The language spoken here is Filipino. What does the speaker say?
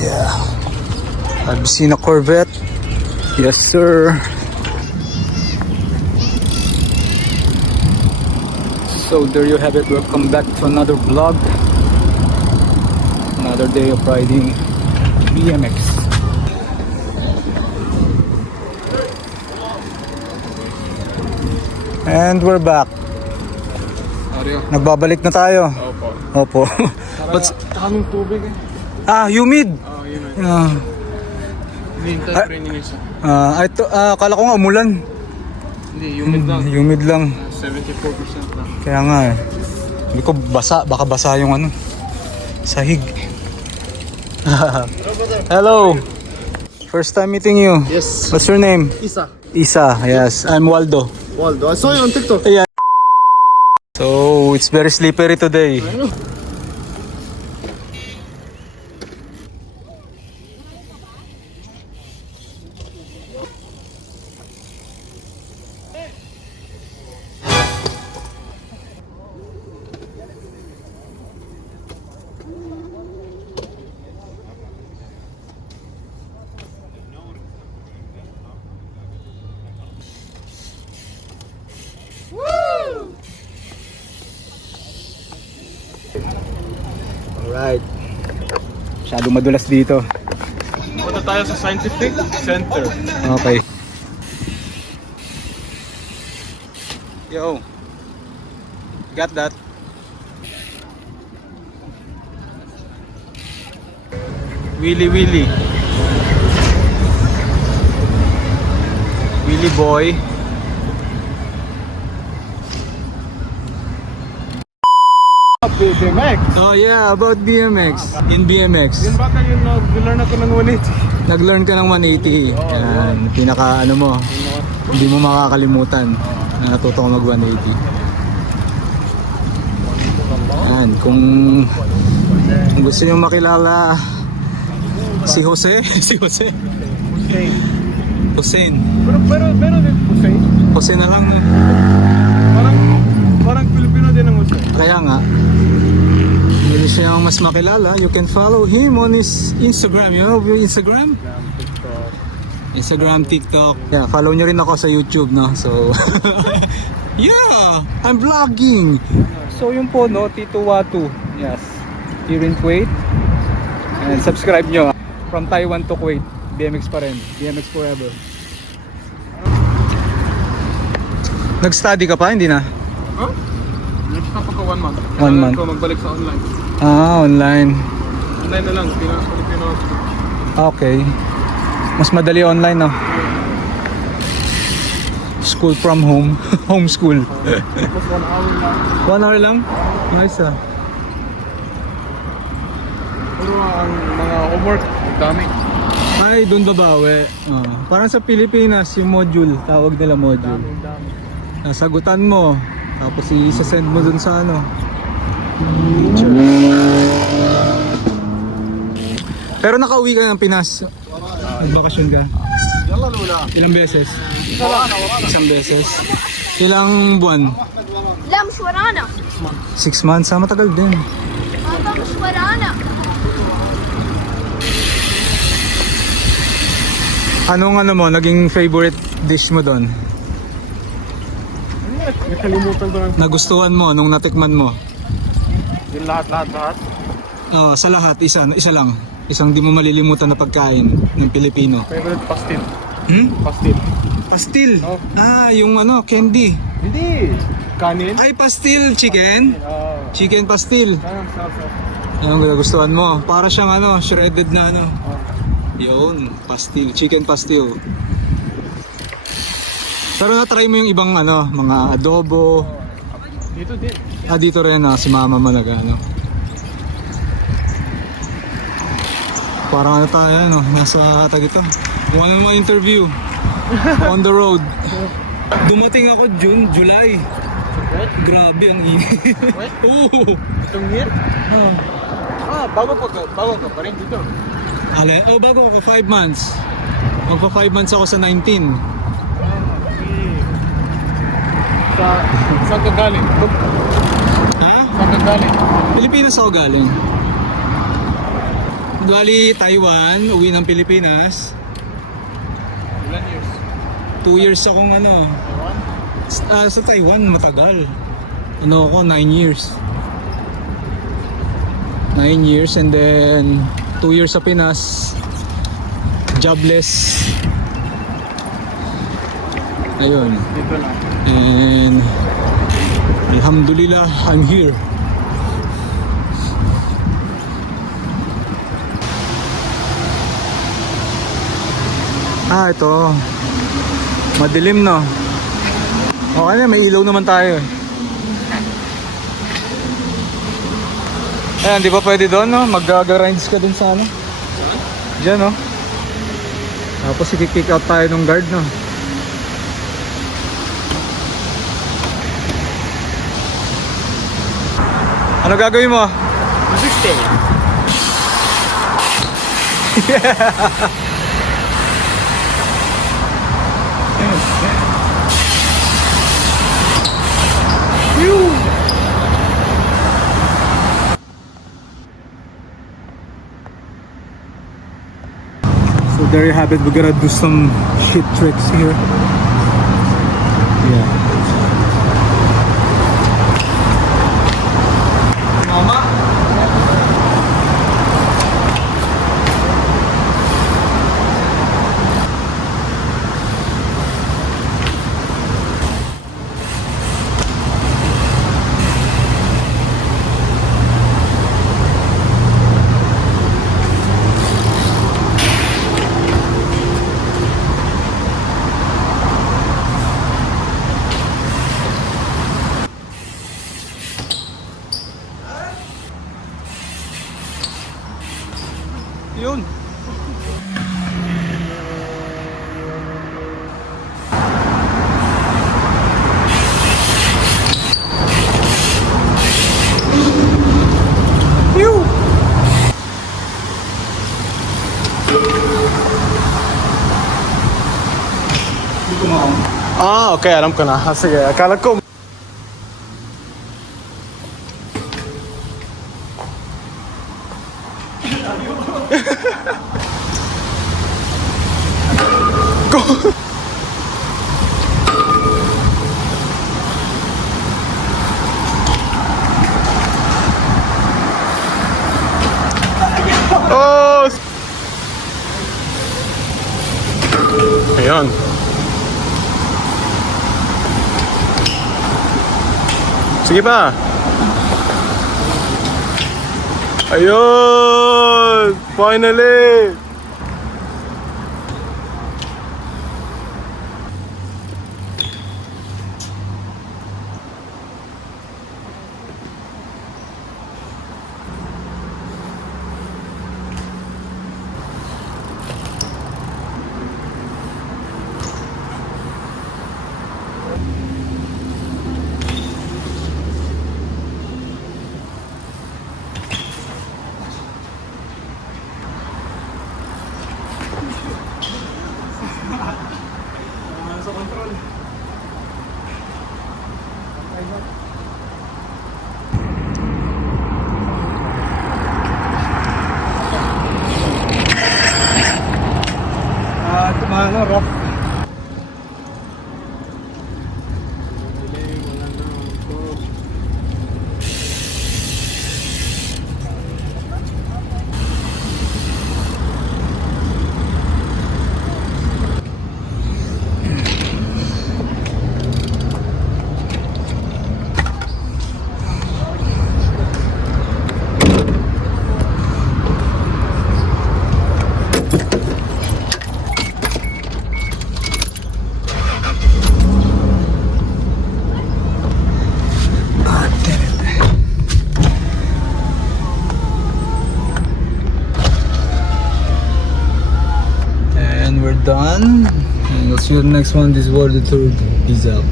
Yeah. I've seen a Corvette. Yes, sir. So there you have it. Welcome back to another vlog. Another day of riding BMX. And we're back. Nagbabalik na tayo. Opo. What's Kaming tubig eh. humid. Humid. Ah. Training isa. Akala ko nga umulan. Hindi, humid lang. Humid lang. 74% lang. Kaya nga eh. Hindi ko basa, baka basa yung ano. Sahig. Hello. First time meeting you. Yes. What's your name? Isa. Isa. Yes, I'm Waldo. Waldo. I saw you on TikTok. Yeah. So, it's very slippery today. I know. Alright. Masyadong madulas dito. Punta tayo sa Scientific Center. Okay. Yo. Got that? Willy Willy. Willy boy. BMX. Oh yeah, about BMX. In BMX. Yun baka yun, learn ako ng 180. Nag-learn ka ng 180. Yan, pinaka ano mo. Hindi mo makakalimutan na natuto ka mag 180. Yan, kung gusto niyo makilala si Jose, si Jose. Hussein. Pero din Hussein. Jose na lang, no? Parang Pilipino din ang Hussein. Kaya nga, hindi siya mas makilala. You can follow him on his Instagram. You know yung Instagram? Instagram, TikTok. Yeah, follow nyo rin ako sa YouTube, no? So, yeah, I'm vlogging. So, yung po, no, Tito Watu. Yes, here in Kuwait. And subscribe nyo. From Taiwan to Kuwait. BMX pa rin. BMX forever. Nag-study ka pa? Hindi na? Huh? Next na pagka 1 month. 1 month. Ko magbalik sa online. Online. Online na lang, Filipino. Okay. Mas madali online, no? School from home. Homeschool. Tapos 1 hour lang. 1 hour lang? Nice, ah. Pero ang mga homework, ang dami. Ay, doon babawi. Parang sa Pilipinas, yung module. Tawag nila module. Dami. Sagutan mo. Tapos i-send mo dun sa ano. Teacher. Pero nakauwi ka ng Pinas. Nagbakasyon ka. Ilang beses? Isang beses. Ilang buwan? لا مش ورانا 6 months. Matagal din. هذا مش ورانا. Anong ano mo, naging favorite dish mo doon? Nakalimutan ko lang. Nagustuhan mo nung natikman mo? Yung lahat. Sa lahat, isa lang. Isang di mo malilimutan na pagkain ng Pilipino. Favorite pastil. Pastil. Oh. Yung ano, candy. Hindi. Kanin. Ay, pastil, chicken. Chicken pastil. Sarap. Anong gustuhan mo? Para siyang ano, shredded na ano. Yun, pastil, chicken pastil. Pero na-try mo yung ibang ano, mga adobo. Dito din. Dito rin si mama malaga ano. Parang ano tayo, ano, nasa ito. Kung ano mga interview. On the road. Dumating ako July. Grabe ang init. Oo. Itong year? Bago ka pa rin dito. Bago ako 5 months. Magpa 5 months ako sa 19. Saan ka galing? Ha? Saan ka galing? Pilipinas ako galing. Bali, Taiwan, uwi ng Pilipinas. Ilan years? 2 years akong ano. Sa Taiwan, matagal. Ano ako, 9 years. 9 years and then 2 years sa Pinas. Jobless. Ayun. Dito lang. And alhamdulillah, I'm here. Ito. Madilim, no? Okay na, may ilaw naman tayo. Ayan, di ba pwede doon, no? Mag-grinds ka dun sa ano? Diyan, no? Tapos i-kick out tayo ng guard, no? Ano gagawin mo? Music stay. So there you have it. We're gonna do some shit tricks here. Yeah. Mama? Yun. Phew. Hindi ko maam. Okay, alam ko na. Sige, akala ko. Oh! Ayan. Sige pa. Ayun! Finally! Sa control. Tumano, rough. Done, and we'll see you in the next one. This is World the Tour. Peace out.